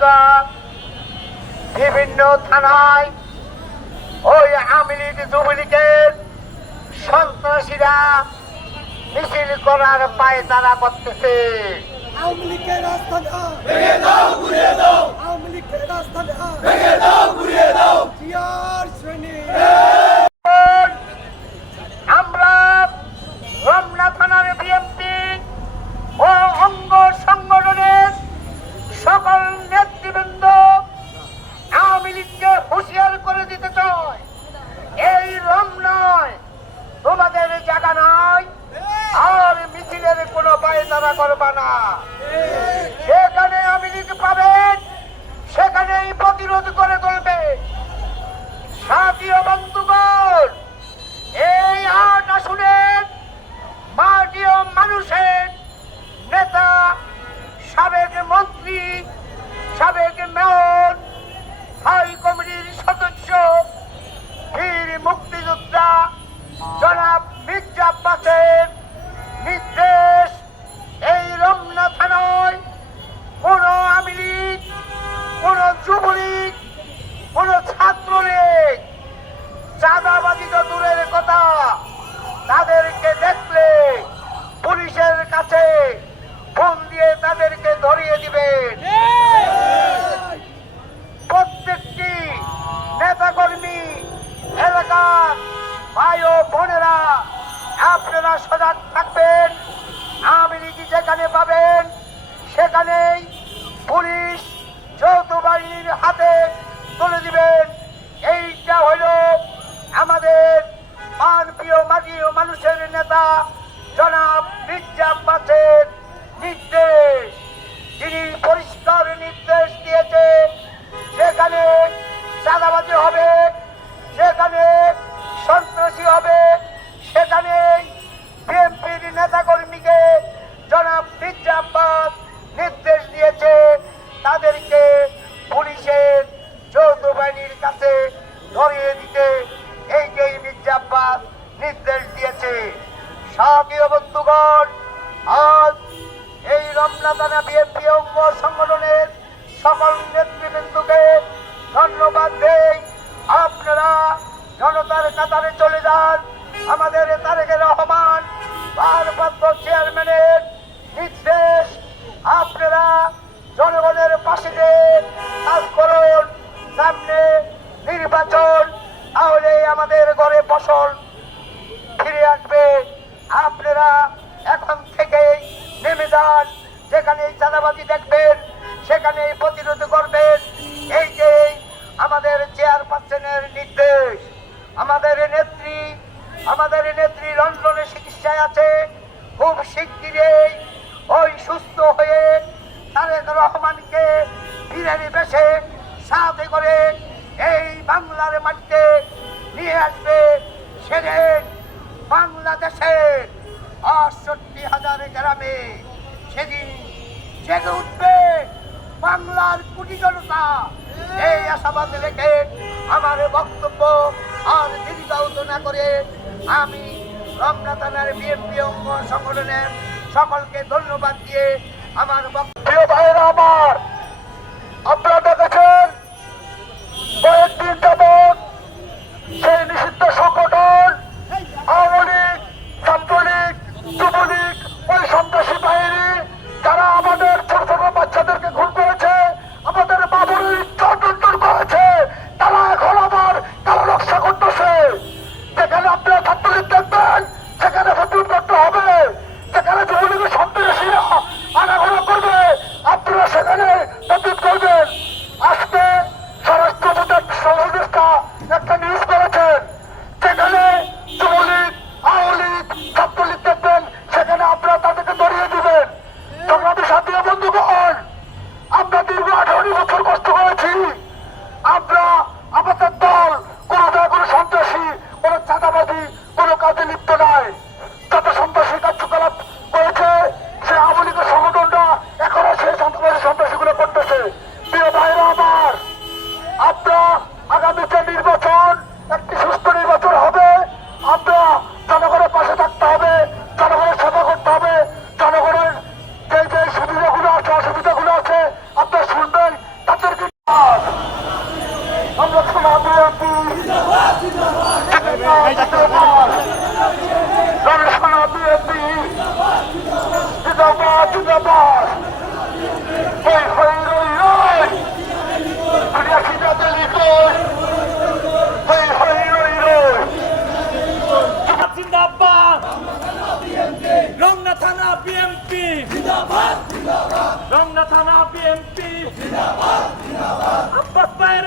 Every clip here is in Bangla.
উপত্যকা বিভিন্ন থানায় ওই আওয়ামী লীগ যুবলীগের সন্ত্রাসীরা মিছিল করার পায়ে তারা করতেছে আওয়ামী লীগের রাস্তাটা ভেঙে দাও ঘুরিয়ে দাও। আওয়ামী লীগের রাস্তাটা ভেঙে দাও ঘুরিয়ে দাও। জিয়ার সৈনিক না। সেখানে আওয়ামী লীগ পাবেন সেখানেই প্রতিরোধ করে তুলবে সাথী বন্ধুগণ সেখানেই পুলিশ যৌথ বাহিনীর হাতে তুলে দিবেন। এইটা হইল আমাদের মান প্রিয় মাটি ও মানুষের নেতা জনাব মির্জা আব্বাসের দিয়েছে। সাথীয় বন্ধুগণ, আজ এই রমনা থানা বিএনপি অঙ্গ সংগঠনের সকল নেতৃবৃন্দকে ধন্যবাদ দেই। আপনারা জনতার কাতারে চলে যান। আমাদের তারেকের রহমান, ভারপ্রাপ্ত চেয়ারম্যানের নির্দেশ। আপনারা জনগণের পাশে কাজ করুন, সামনে নির্বাচন তাহলে আমাদের ঘরে ফসল আপনারা এখন থেকেই নেমে যান। যেখানে চাঁদাবাজি দেখবেন, সেখানে প্রতিরোধ করবেন। এই যে আমাদের চেয়ারপারসনের নির্দেশ, আমাদের নেত্রী আমাদের নেত্রী লন্ডনে চিকিৎসায় আছে। খুব শিগগিরই ওই সুস্থ হয়ে তারেক রহমানকে ফিরে বেশে সাথে করে এই বাংলার মাটিতে নিয়ে আসবে সেদিন বাংলাদেশের আটষট্টি হাজার গ্রামে সেদিন জেগে উঠবে বাংলার কোটি জনতা। এই আশাবাদ রেখে আমার বক্তব্য আর দীর্ঘায়িত না করে আমি রমনা থানার বিএনপি অঙ্গ সংগঠনের সকলকে ধন্যবাদ দিয়ে আমার বক্তব্য ভাইরা আমার রংনা থানা বিএনপি জিন্দাবাদ জিন্দাবাদ আব্বাস ভাইয়ের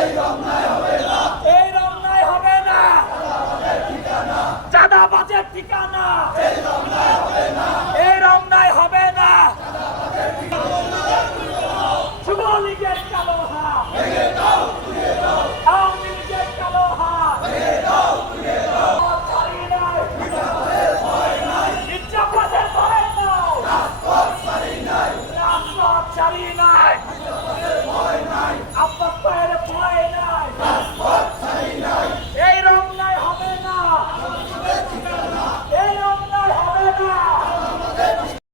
এই অন্যায় হবে না। এই অন্যায় হবে না। ঠিকানা চাঁদা বাজের ঠিকানা। এই অন্যায় হবে না। এই অন্যায় হবে না। যুবলীগের কালো হাত ভেঙে দাও তুলে দাও। আওয়ামী লীগের কালো হাত ভেঙে দাও তুলে দাও। Charina!